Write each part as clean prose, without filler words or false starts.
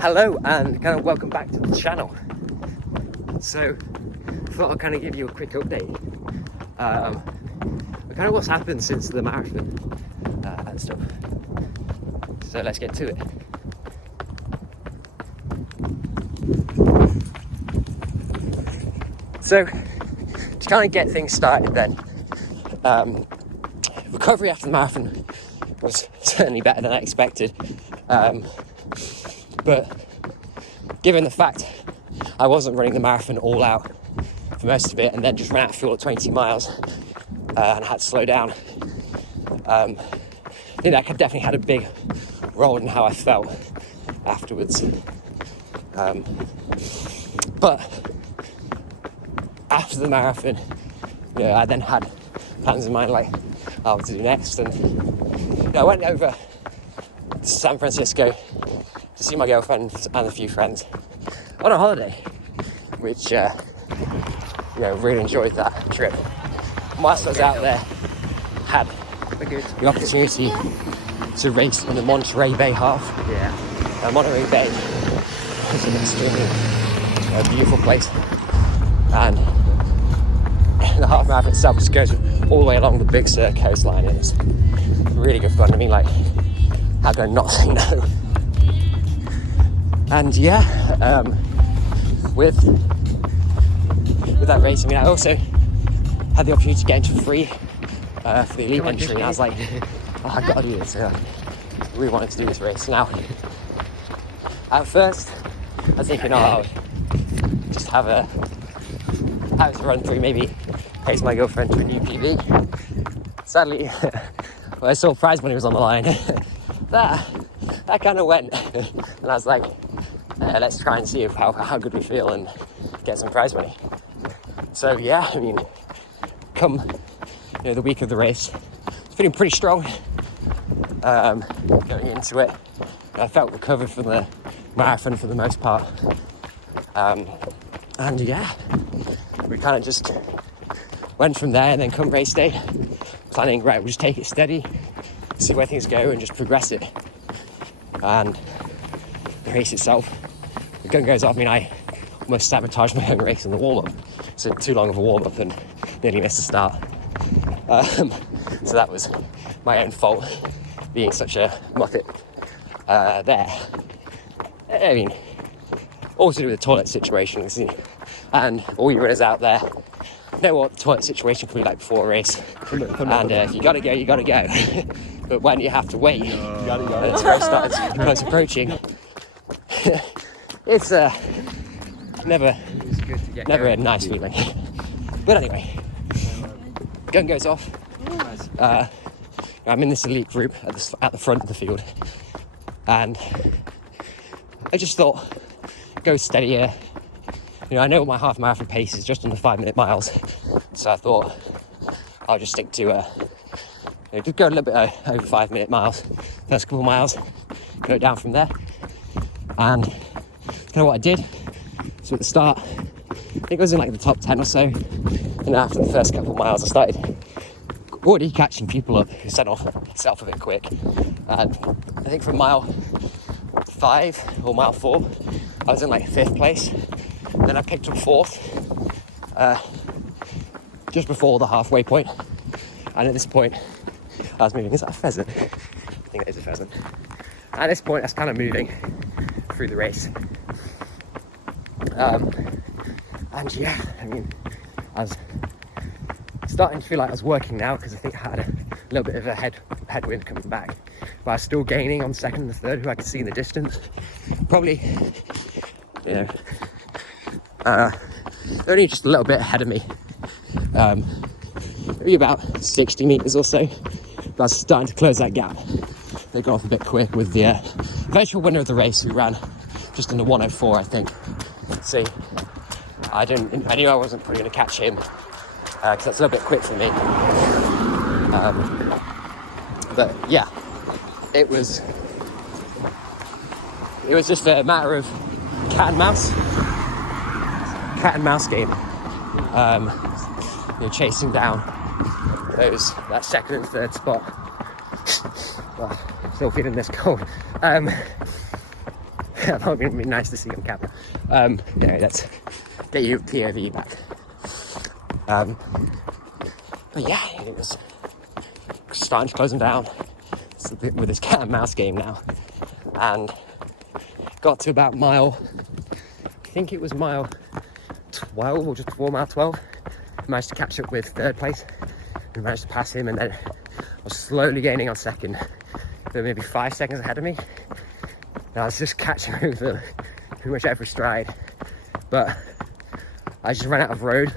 Hello and kind of welcome back to the channel. So I thought I'd kind of give you a quick update. Kind of what's happened since the marathon and stuff. So let's get to it. So to kind of get things started then, recovery after the marathon was certainly better than I expected. But given the fact I wasn't running the marathon all out for most of it and then just ran out of fuel at 20 miles and I had to slow down, I think that definitely had a big role in how I felt afterwards. But after the marathon, I then had plans in mind, like what to do next, and I went over to San Francisco to see my girlfriend and a few friends on a holiday, which really enjoyed that trip. And whilst I was out there, had the opportunity to race in the Monterey Bay half. Monterey Bay is an extremely beautiful place, and the half marathon itself just goes all the way along the Big Sur coastline. It's really good fun. I mean, like, how can I not say no? And with that race, I mean, I also had the opportunity to get into free for the elite entry, and I was like, I've got to do this. I really wanted to do this race. Now, at first, I was thinking, I'll just have a run through, maybe race my girlfriend to a new PB. Sadly, I was so surprised when he was on the line. that kind of went, and I was like, let's try and see how good we feel and get some prize money. So I mean, come the week of the race, I was feeling pretty strong going into it. I felt recovered from the marathon for the most part, and we kind of just went from there. And then come race day, planning, right, we'll just take it steady, see where things go and just progress it. And the race itself, the gun goes off. I mean, I almost sabotaged my own race in the warm-up. So too long of a warm-up and nearly missed the start. So that was my own fault, being such a muppet there. I mean, all to do with the toilet situation. And all you runners out there know what the toilet situation can be like before a race. And if you gotta go, you gotta go. But when you have to wait, and it's close approaching, it's never a nice feeling. But anyway, gun goes off. I'm in this elite group at the front of the field, and I just thought, go steadier. I know what my half marathon pace is, just under 5-minute miles. So I thought I'll just stick to just go a little bit over 5-minute miles. First couple of miles, go down from there. And what I did, so at the start, I think I was in like the top 10 or so. And after the first couple of miles, I started already catching people up who set off itself a bit quick. And I think from mile 5 or mile 4, I was in like 5th place. Then I picked up 4th, just before the halfway point. And at this point, I was moving. Is that a pheasant? I think that is a pheasant. At this point, I was kind of moving through the race. I mean, I was starting to feel like I was working now, because I think I had a little bit of a headwind coming back. But I was still gaining on second and third, who I could see in the distance. Probably, only just a little bit ahead of me. Maybe about 60 meters or so. But I was starting to close that gap. They got off a bit quick with the eventual winner of the race, who ran just under 1:04, I think. See, I knew I wasn't probably going to catch him, because that's a little bit quick for me. But yeah, it was just a matter of cat and mouse game. Chasing down that second and third spot. Well, still feeling this cold. That would be nice to see on camera. Anyway, let's get your POV back. But yeah, it was starting to close them down with this cat and mouse game now, and got to about mile, I think it was mile 12 or just before mile 12. Managed to catch up with third place and managed to pass him, and then I was slowly gaining on second. They were maybe 5 seconds ahead of me, and I was just catching over pretty much every stride, but I just ran out of road.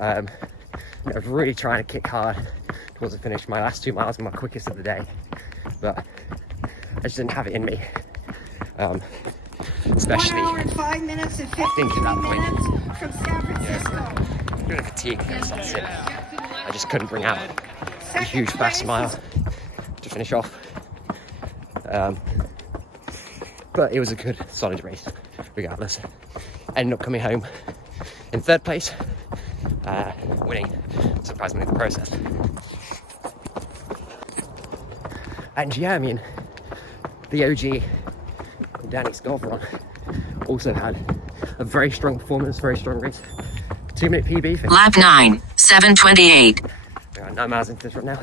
I was really trying to kick hard towards the finish. My last 2 miles were my quickest of the day, but I just didn't have it in me. Especially 1 hour and 5 minutes and 50 thinking about the minutes from San Francisco. I'm doing fatigue, that's it. I just couldn't bring out a huge fast mile to finish off. But it was a good, solid race, regardless. Ended up coming home in third place, winning surprisingly the process. And yeah, I mean, the OG, Danny Scarveron, also had a very strong performance, very strong race. 2-minute PB. For Lap 9, 7:28. We're 9 miles into this right now.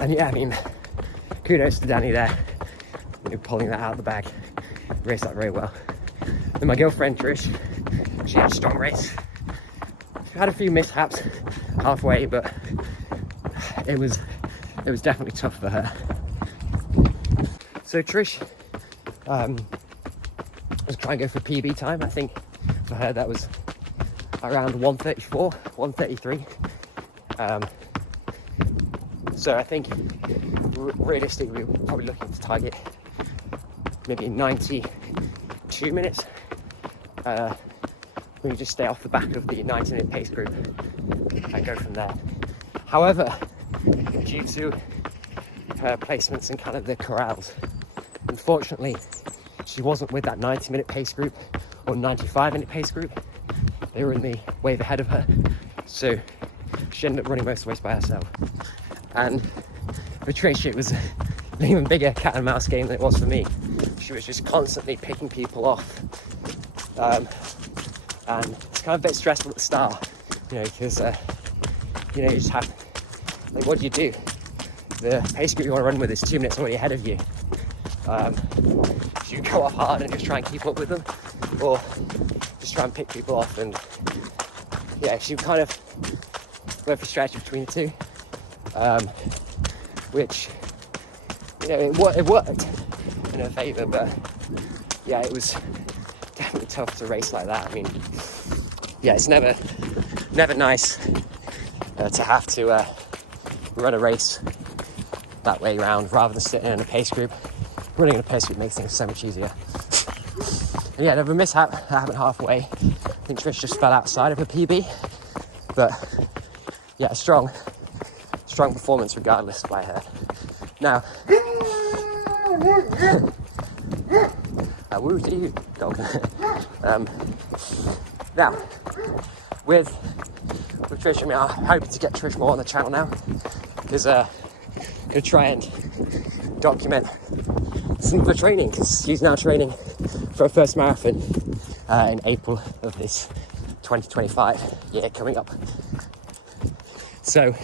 And yeah, I mean, kudos to Danny there, pulling that out of the bag. Raced that very well. And my girlfriend Trish, she had a strong race. She had a few mishaps halfway, but it was definitely tough for her. So Trish was trying to go for PB time. I think for her that was around 1:34, 1:33. So I think realistically we're probably looking to target maybe 92 minutes. We just stay off the back of the 90-minute pace group and go from there. However, due to her placements and kind of the corrals, unfortunately she wasn't with that 90-minute pace group or 95-minute pace group. They were in the wave ahead of her, so she ended up running most of the race by herself. And for Trish it was an even bigger cat and mouse game than it was for me. She was just constantly picking people off, and it's kind of a bit stressful at the start, because you just have, like, what do you do? The pace group you want to run with is 2 minutes already ahead of you. So you go off hard and just try and keep up with them, or just try and pick people off. And yeah, she kind of went for strategy between the two, which it worked in her favour, but yeah, it was definitely tough to race like that. I mean, yeah, it's never nice to have to run a race that way round rather than sitting in a pace group. Running in a pace group makes things so much easier. And yeah, there was a mishap that happened halfway. I think Trish just fell outside of her PB, but yeah, a strong performance regardless by her. Now, woo to you, dog. Now, with Trish, I mean, I'm hoping to get Trish more on the channel now, because I'm going to try and document some of her training, because she's now training for her first marathon in April of this 2025 year coming up. So,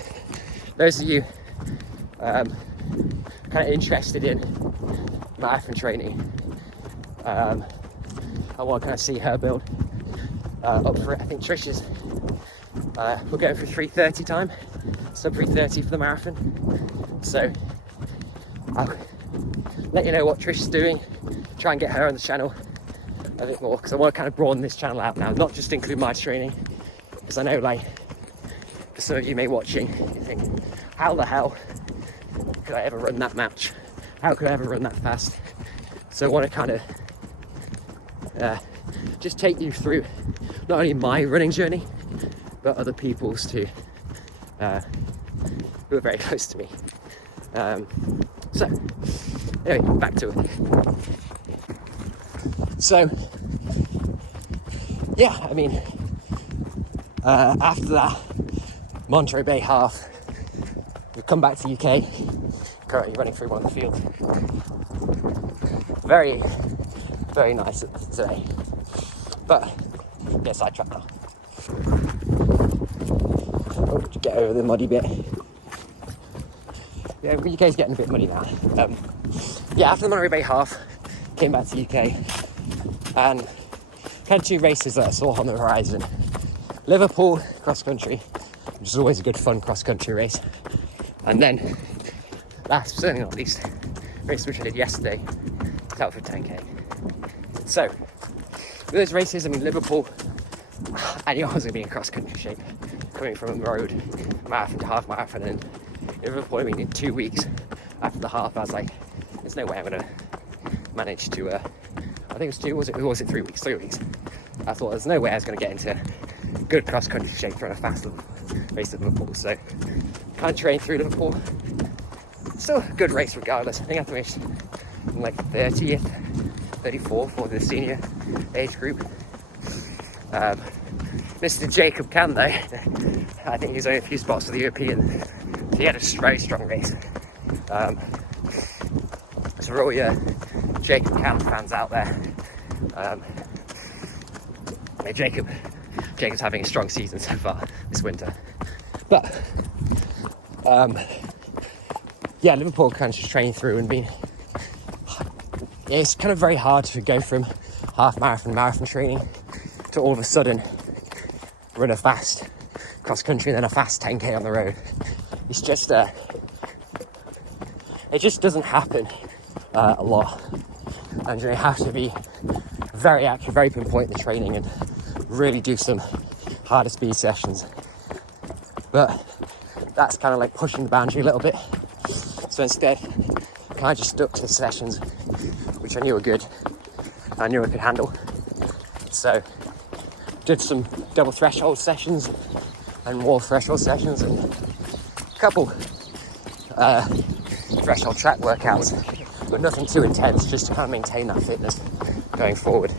those of you kind of interested in marathon training, I want to kind of see her build up for it. I think Trish is, we're going for 3:30 time, sub 3:30 for the marathon. So I'll let you know what Trish is doing, try and get her on the channel a bit more, because I want to kind of broaden this channel out now, not just include my training, because I know, like, for some of you may watching, you think, how the hell could I ever run that much? How could I ever run that fast? So I want to kind of just take you through not only my running journey, but other people's too, who are very close to me. So anyway, back to it. So yeah, I mean, after that Monterey Bay half, we've come back to UK, currently running through one of the fields. very, very nice today. But get sidetracked now. Oh, get over the muddy bit. Yeah, UK's getting a bit muddy now. Yeah, after the Monterey Bay half, came back to the UK and had 2 races that I saw on the horizon. Liverpool cross country, which is always a good fun cross country race. And then, last but certainly not least, race which I did yesterday, Telford 10k. So, with those races, I mean, Liverpool, I knew I was going to be in cross country shape, coming from a road marathon to half marathon. And Liverpool, I mean, in 2 weeks after the half, I was like, there's no way I'm going to manage to, I think it was 2, was it 3 weeks? 3 weeks. I thought there's no way I was going to get into good cross country shape for a fast race at Liverpool. So, kind of trained through Liverpool. Still a good race regardless. I think I finished in like 30th, 34th for the senior age group. Mr. Jacob Can though, I think he's only a few spots for the European. So he had a very strong race. So for all your Jacob Can fans out there, yeah, Jacob's having a strong season so far this winter. But yeah, Liverpool kind of just training through and being. It's kind of very hard to go from half marathon training to all of a sudden run a fast cross country and then a fast 10k on the road. It's just it just doesn't happen a lot, and you have to be very accurate, very pinpoint in the training and really do some harder speed sessions. But that's kind of like pushing the boundary a little bit. So instead, I kind of just stuck to the sessions which I knew were good, I knew I could handle. So did some double threshold sessions and wall threshold sessions and a couple threshold track workouts, but nothing too intense, just to kind of maintain that fitness going forward.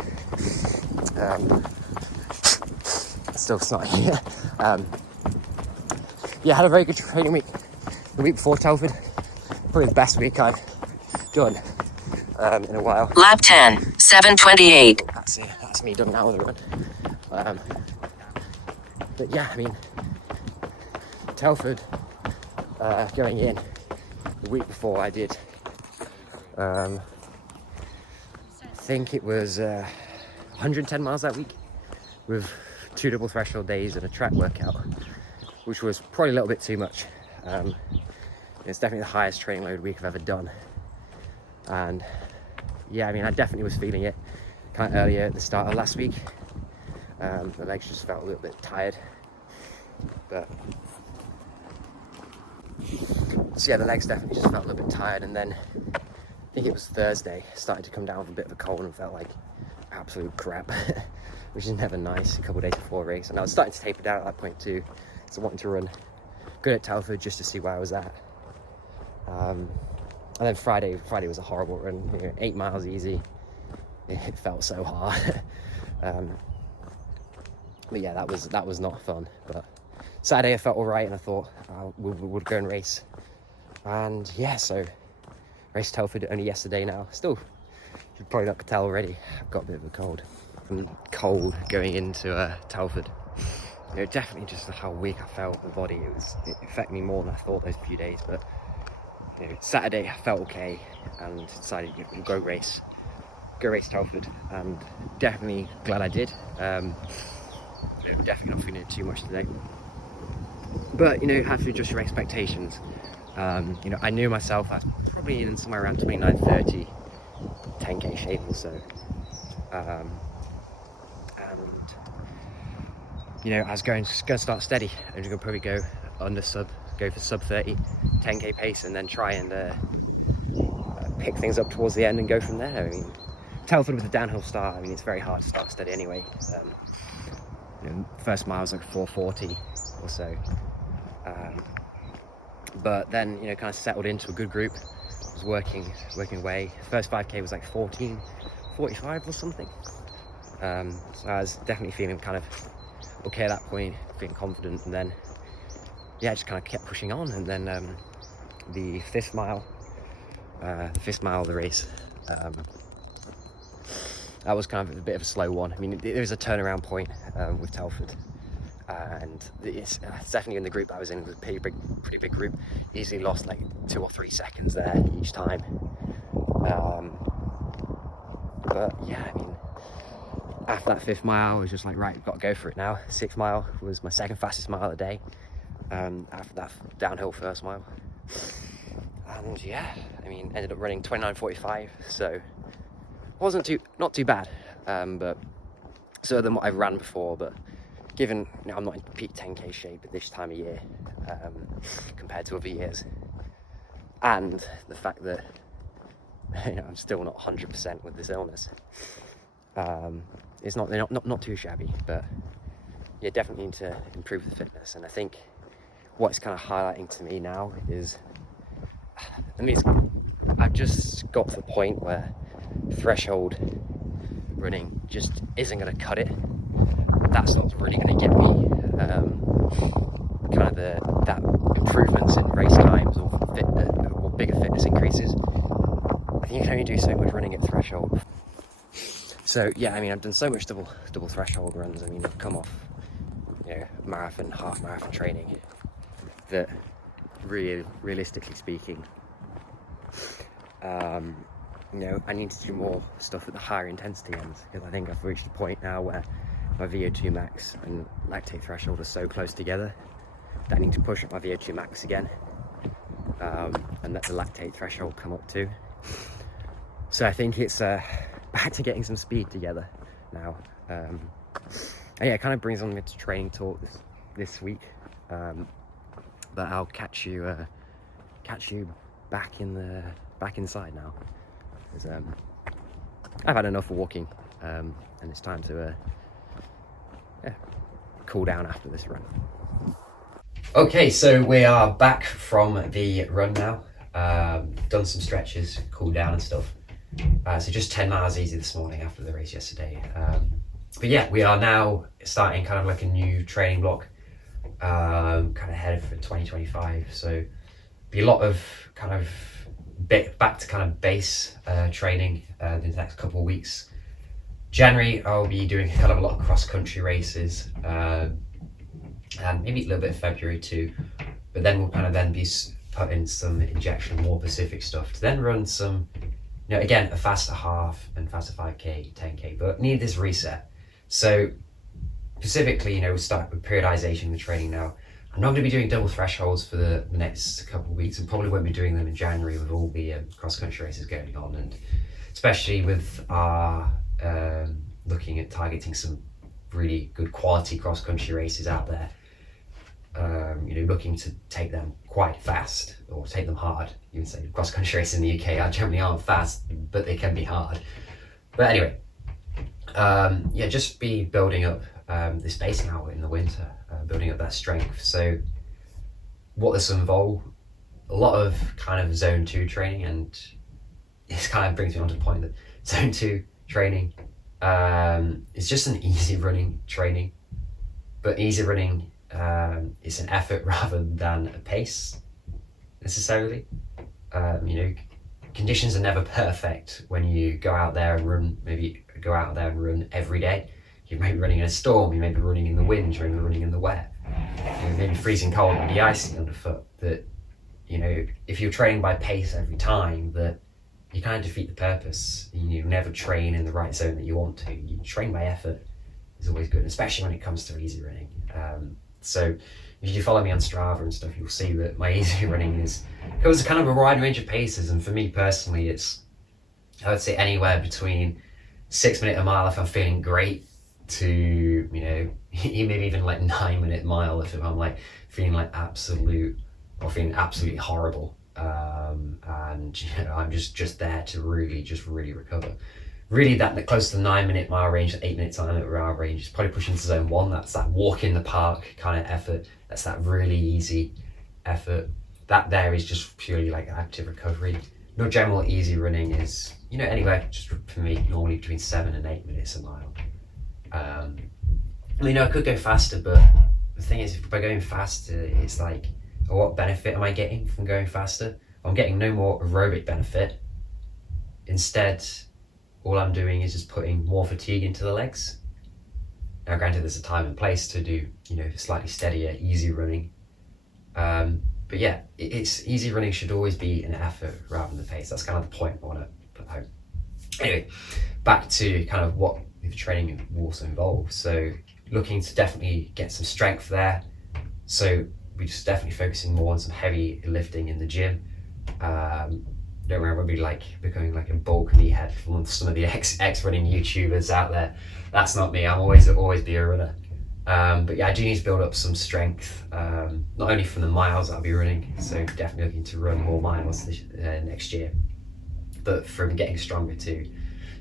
Still snotty. Yeah, had a very good training week. The week before Telford, probably the best week I've done in a while. Lap 10, 7:28. That's it. That's me done now with a run. But yeah, I mean, Telford going in the week before I did. I think it was 110 miles that week with 2 double threshold days and a track workout, which was probably a little bit too much. It's definitely the highest training load week I've ever done. And yeah, I mean, I definitely was feeling it kind of earlier at the start of last week. The legs just felt a little bit tired. But so yeah, the legs definitely just felt a little bit tired. And then I think it was Thursday, started to come down with a bit of a cold and felt like absolute crap, which is never nice a couple of days before a race. And I was starting to taper down at that point too, so wanting to run good at Telford just to see where I was at. And then Friday was a horrible run, 8 miles easy. It felt so hard. But yeah, that was not fun. But Saturday I felt all right, and I thought we would go and race. And yeah, so raced Telford only yesterday now. Still, you probably not could tell already, I've got a bit of a cold. I'm cold going into Telford. Definitely just how weak I felt, the body. It affected me more than I thought those few days. But Saturday I felt okay and decided to go race Telford, and definitely glad I did. Definitely not feeling it too much today, but you have to adjust your expectations. I knew myself I was probably in somewhere around 29-30 10k shape or so, and I was going to start steady. I'm going to probably go for sub 30 10k pace, and then try and pick things up towards the end and go from there. I mean, Telford with a downhill start, I mean, it's very hard to start steady anyway. First mile was like 4:40 or so, but then kind of settled into a good group. Was working away. First 5k was like 14:45 or something. So I was definitely feeling kind of okay at that point, feeling confident, and then yeah, just kind of kept pushing on. And then the fifth mile of the race, that was kind of a bit of a slow one. I mean, there was a turnaround point with Telford, and it's definitely in the group I was in. It was a pretty big group. Easily lost like 2 or 3 seconds there each time. But yeah, I mean, after that 5th mile, I was just like, right, got to go for it now. 6th mile was my second fastest mile of the day. After that downhill 1st mile, and yeah, I mean, ended up running 29:45, so wasn't not too bad, but slower than what I've ran before. But given I'm not in peak 10k shape at this time of year compared to other years, and the fact that I'm still not 100% with this illness, it's not too shabby. But yeah, definitely need to improve the fitness. And I think what's kind of highlighting to me now is, I mean, I've just got to the point where threshold running just isn't going to cut it. That's what's really going to get me kind of that improvements in race times or bigger fitness increases. I think you can only do so much running at threshold. So yeah, I mean, I've done so much double threshold runs. I mean, I've come off marathon, half marathon training, that realistically speaking, I need to do more stuff at the higher intensity ends, because I think I've reached a point now where my VO2 max and lactate threshold are so close together that I need to push up my VO2 max again, and let the lactate threshold come up too. So I think it's back to getting some speed together now. And yeah, it kind of brings on me to training talk this week. But I'll catch you back inside now, because I've had enough of walking, and it's time to cool down after this run. Okay, so we are back from the run now. Done some stretches, cooled down and stuff. So just 10 miles easy this morning after the race yesterday. But yeah, we are now starting kind of like a new training block, kind of headed for 2025. So be a lot of kind of back to kind of base training in the next couple of weeks. January, I'll be doing a hell of a lot of cross-country races, and maybe a little bit of February too. But then we'll kind of then be putting some injection, more specific stuff to then run some, again, a faster half and faster 5k, 10k, but need this reset. So specifically, we'll start with periodization in the training now. I'm not going to be doing double thresholds for the next couple of weeks, and probably won't be doing them in January with all the cross-country races going on, and especially with our looking at targeting some really good quality cross-country races out there. Looking to take them quite fast, or take them hard. You would say cross-country races in the UK generally aren't fast, but they can be hard. But anyway, just be building up this base now in the winter, building up that strength. So what this will involve, a lot of kind of zone 2 training, and this kind of brings me on to the point that zone 2 training is just an easy running training, but easy running it's an effort rather than a pace necessarily. Conditions are never perfect when you go out there and run. Maybe go out there and run every day. You may be running in a storm, you may be running in the wind, you may be running in the wet, you may be freezing cold and be icy underfoot. That if you're training by pace every time, that you kind of defeat the purpose. You never train in the right zone that you want to. You train by effort is always good, especially when it comes to easy running. So if you follow me on Strava and stuff, you'll see that my easy running goes kind of a wide range of paces. And for me personally, I would say anywhere between 6 minute a mile if I'm feeling great to, maybe even like 9 minute mile if I'm like feeling like feeling absolutely horrible. And I'm just there to really recover. Really, that close to the 9 minute mile range, 8 minute time at mile range is probably pushing to zone 1. That's that walk in the park kind of effort. That's that really easy effort. That there is just purely like active recovery. No general easy running is, anywhere just for me normally between 7 and 8 minutes a mile. I could go faster, but the thing is, by going faster, it's like, what benefit am I getting from going faster? I'm getting no more aerobic benefit. Instead, all I'm doing is just putting more fatigue into the legs. Now granted, there's a time and place to do, you know, slightly steadier, easy running. But yeah, it's easy running should always be an effort rather than the pace. That's kind of the point I want to put home. Anyway, back to kind of what the training will also involve. So looking to definitely get some strength there. So we're just definitely focusing more on some heavy lifting in the gym. Don't remember like becoming like a bulk meathead from some of the ex running YouTubers out there. That's not me. I'm always be a runner. But yeah, I do need to build up some strength, not only from the miles I'll be running, so definitely looking to run more miles next year, but from getting stronger too,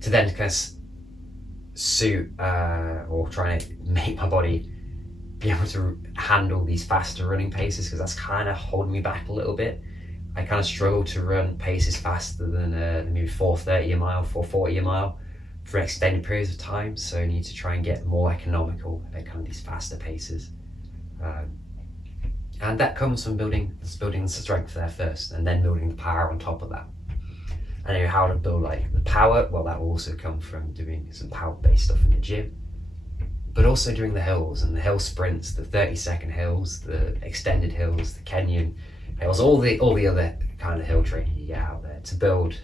to then kind of suit or trying to make my body be able to handle these faster running paces, because that's kind of holding me back a little bit. I kind of struggle to run paces faster than maybe 4:30 a mile, 4:40 a mile for extended periods of time. So I need to try and get more economical at kind of these faster paces. And that comes from building the strength there first, and then building the power on top of that. And you know how to build like the power, well, that will also come from doing some power-based stuff in the gym, but also doing the hills and the hill sprints, the 30-second hills, the extended hills, the Kenyan hills, all the other kind of hill training you get out there to build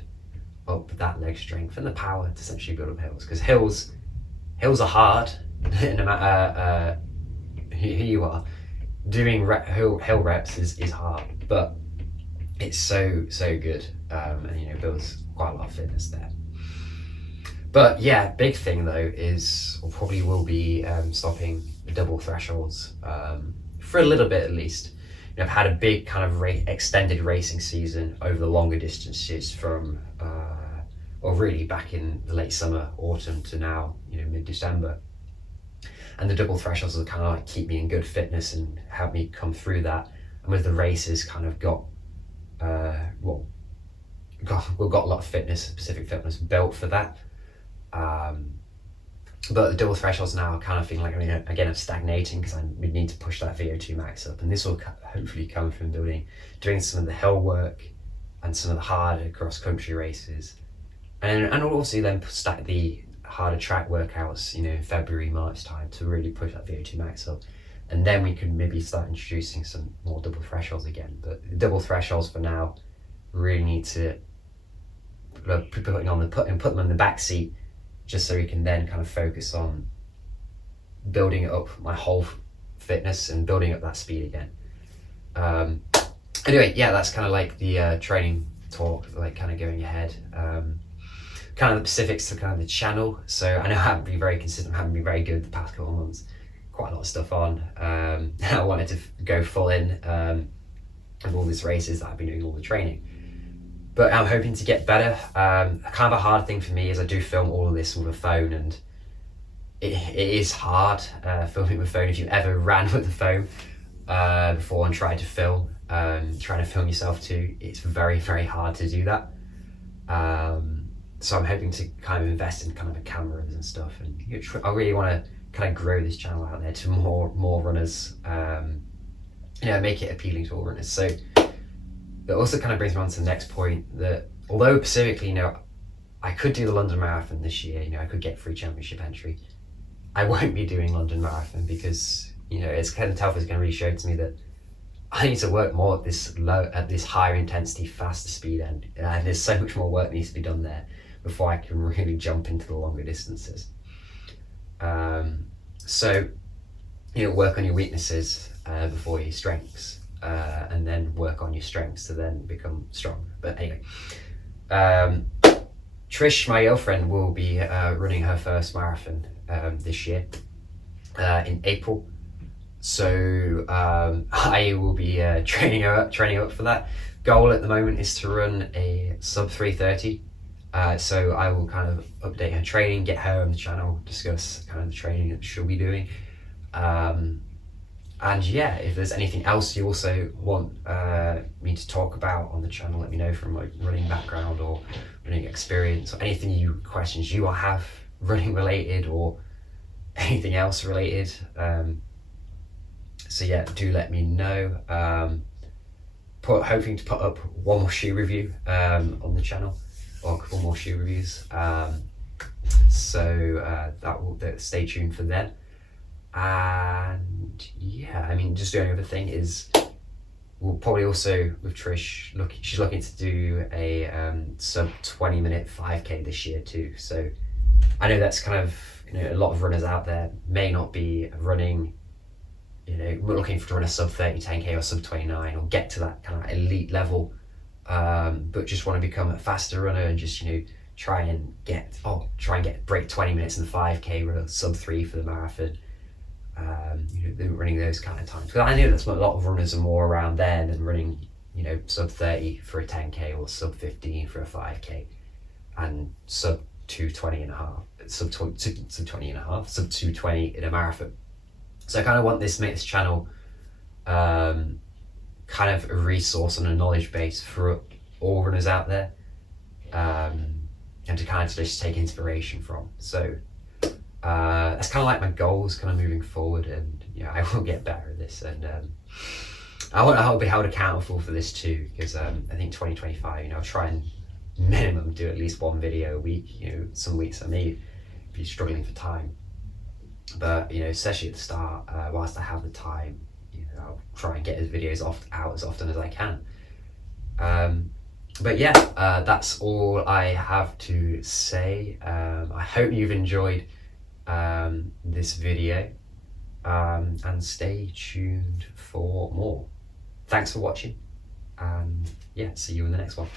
up that leg strength and the power to essentially build up hills. Because hills are hard, no matter who you are. Doing hill reps is hard, but it's so good, and you know, builds quite a lot of fitness there. But yeah, big thing though is, or probably will be, stopping the double thresholds for a little bit at least. You know, I've had a big kind of extended racing season over the longer distances from, or really back in the late summer, autumn to now, you know, mid-December. And the double thresholds will kind of like keep me in good fitness and help me come through that. And with the races, kind of got a lot of specific fitness built for that. But the double thresholds now kind of feeling like, again, I'm stagnating because I would need to push that VO2 max up. And this will hopefully come from doing some of the hill work and some of the harder cross-country races. And also then stack the harder track workouts, you know, in February, March time to really push that VO2 max up. And then we could maybe start introducing some more double thresholds again. But the double thresholds for now really need to put them in the back seat, just so we can then kind of focus on building up my whole fitness and building up that speed again. Anyway, yeah, that's kind of like the training talk, like kind of going ahead. Kind of the specifics to kind of the channel. So I know I haven't been very consistent, I haven't been very good the past couple of months. Quite a lot of stuff on. I wanted to go full in with all these races that I've been doing, all the training. But I'm hoping to get better. Kind of a hard thing for me is I do film all of this with a phone, and it is hard filming with a phone. If you ever ran with a phone before and tried to film, trying to film yourself too, it's very, very hard to do that. So I'm hoping to kind of invest in kind of cameras and stuff, and I really want to kind of grow this channel out there to more runners, make it appealing to all runners. So that also kind of brings me on to the next point, that although specifically, I could do the London Marathon this year, I could get free championship entry, I won't be doing London Marathon because, it's kind of tough. It's going to really show to me that I need to work more at this higher intensity, faster speed end. And there's so much more work needs to be done there before I can really jump into the longer distances. So, work on your weaknesses before your strengths, and then work on your strengths to then become strong. But anyway, Trish, my girlfriend, will be running her first marathon this year in April. So I will be training up for that. Goal at the moment is to run a sub 3:30. So I will kind of update her training, get her on the channel, discuss kind of the training that she'll be doing. And yeah, if there's anything else you also want me to talk about on the channel, let me know, from my running background or running experience, or anything questions you have running related or anything else related. So yeah, do let me know. Hoping to put up one more shoe review on the channel, or a couple more shoe reviews. So stay tuned for them. And yeah, I mean, just the only other thing is we'll probably also with Trish she's looking to do a sub 20-minute 5k this year too. So I know that's kind of, you know, a lot of runners out there may not be running, you know, we're looking to run a sub 30 10k or sub 29 or get to that kind of elite level, but just want to become a faster runner and just, you know, try and break 20 minutes in the 5k, run a sub 3 for the marathon. You know, running those kind of times, because I know that's what a lot of runners are more around there than running, you know, sub 30 for a 10k or sub 15 for a 5k, and sub 220 and a half, sub 220 in a marathon. So I kind of want this to make this channel kind of a resource and a knowledge base for all runners out there, and to kind of just take inspiration from. So that's kind of like my goals kind of moving forward, and yeah, I will get better at this, and I'll be held accountable for this too, because I think 2025, you know, I'll try and minimum do at least one video a week. You know, some weeks I may be struggling for time, but you know, especially at the start, whilst I have the time, you know, I'll try and get his videos out as often as I can. But yeah, that's all I have to say. I hope you've enjoyed this video, and stay tuned for more. Thanks for watching, and yeah, see you in the next one.